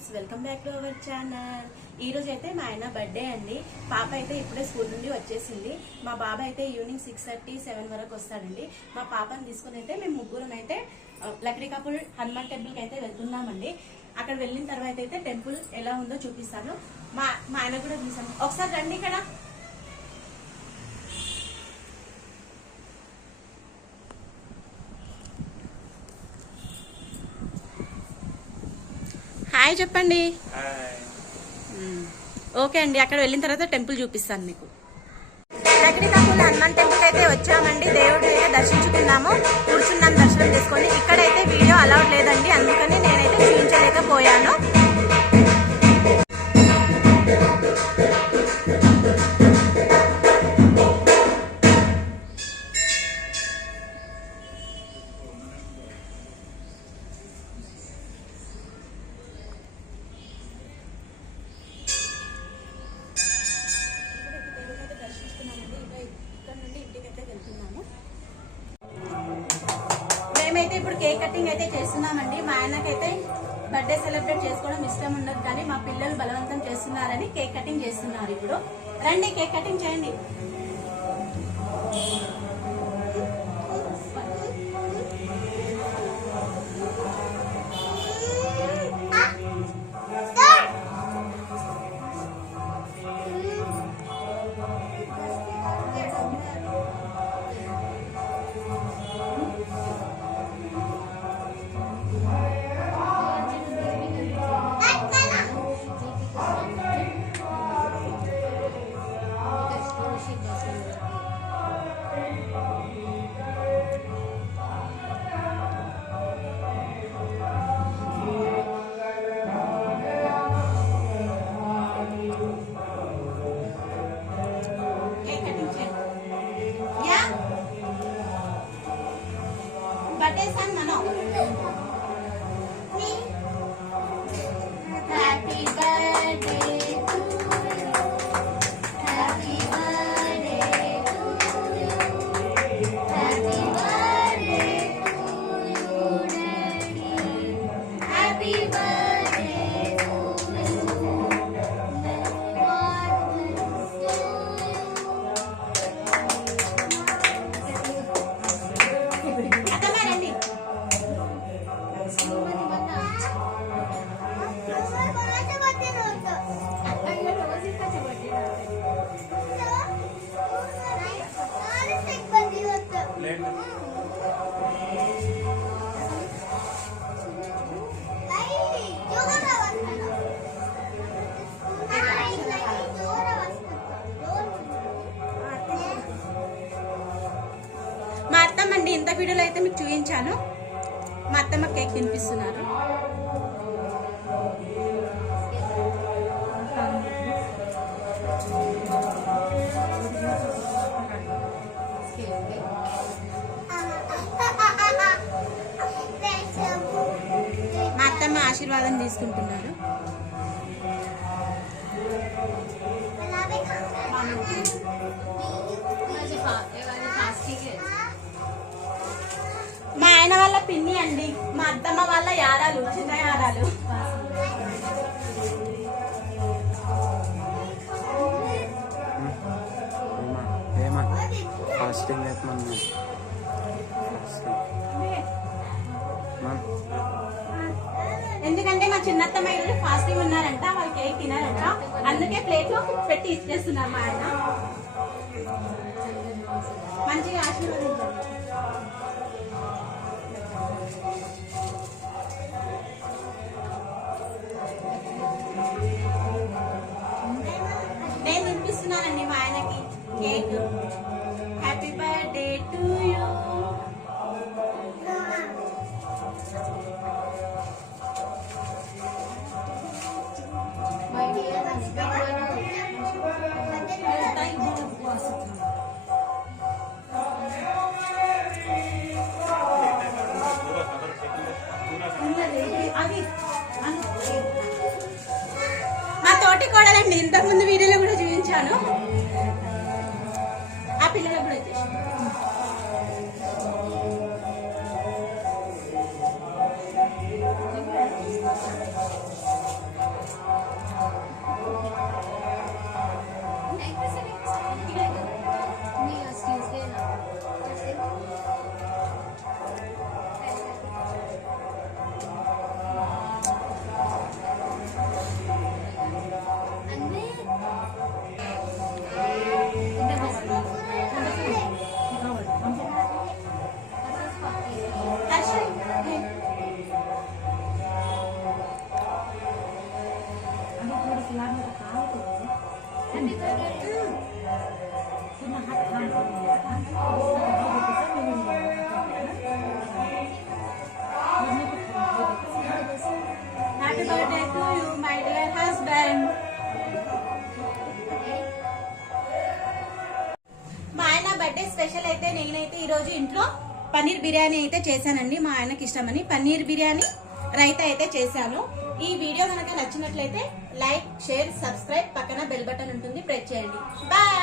Friends, welcome back to our channel. ఈ రోజు అయితే మా ఆయన బర్త్డే అండి. పాప అయితే ఇప్పుడే స్కూల్ నుండి వచ్చేసింది. మా బాబా అయితే ఈవినింగ్ 6:30, 7 వరకు వస్తాడండి. మా పాపని తీసుకుని అయితే మేము ముగ్గురం అయితే లక్డీకాపూర్ హనుమాన్ టెంపుల్ కి అయితే వెళ్తున్నామండి. అక్కడ వెళ్ళిన తర్వాత అయితే టెంపుల్ ఎలా ఉందో చూపిస్తాను. మా ఆయన కూడా చూసాను. ఒకసారి రండి ఇక్కడ. హాయ్ చెప్పండి. ఓకే అండి, అక్కడ వెళ్ళిన తర్వాత టెంపుల్ చూపిస్తాను మీకు. లక్డీకాపూర్ హనుమాన్ టెంపుల్ అయితే వచ్చామండి. దేవుడు అయితే దర్శించుకున్నాము, కూర్చున్నాం దర్శనం చేసుకొని. ఇక్కడైతే వీడియో అలౌడ్ లేదండి, అందుకని నేనైతే చూపించలేకపోయాను. మేమైతే ఇప్పుడు కేక్ కటింగ్ అయితే చేస్తున్నామండి. మా ఆయనకైతే బర్త్డే సెలబ్రేట్ చేసుకోవడం ఇష్టం ఉండదు, కానీ మా పిల్లలు బలవంతం చేస్తున్నారని కేక్ కటింగ్ చేస్తున్నారు. ఇప్పుడు రండి, కేక్ కటింగ్ చేయండి. బర్త్డే సాంగ్ మనం happy birthday to you, happy birthday to you, happy birthday to you daddy, happy birthday to you, God bless మా అత్తమ్మ అండి. ఇంత వీడియోలో అయితే మీకు చూపించాను. మా అత్తమ్మ కేక్ తినిపిస్తున్నారు. మా అత్తమ్మ ఆశీర్వాదం తీసుకుంటున్నారు. మా ఆయన వాళ్ళ పిన్ని అండి, మా అత్తమ్మ వాళ్ళ యారాలు, చిన్న యారాలు. ఎందుకంటే మా చిన్నత్తమ్మ ఈరోజు ఫాస్టింగ్ ఉన్నారంట, వాళ్ళు కేక్ తినారంట, అందుకే ప్లేట్ లో పెట్టి ఇచ్చేస్తున్నారు మా ఆయన. మంచిగా ఆశీర్వదించండి. నేను తినిపిస్తున్నానండి మా ఆయనకి cake. Happy birthday to you. మా తోటి కోడలండి, ఇంతకుముందు వీడియోలో కూడా చూపించాను. ఆ పిల్లలకు కూడా వచ్చేసి happy birthday to you my dear husband. మా ఆయన బర్త్డే స్పెషల్ అయితే నేనైతే ఈరోజు ఇంట్లో పన్నీర్ బిర్యానీ అయితే చేశానండి. మా ఆయనకి ఇష్టమని పన్నీర్ బిర్యానీ రైతా అయితే చేశాను. ఈ వీడియో కనుక నచ్చినట్లయితే లైక్, షేర్, సబ్స్క్రైబ్, పక్కన బెల్ బటన్ ఉంటుంది, ప్రెస్ చేయండి. బాయ్.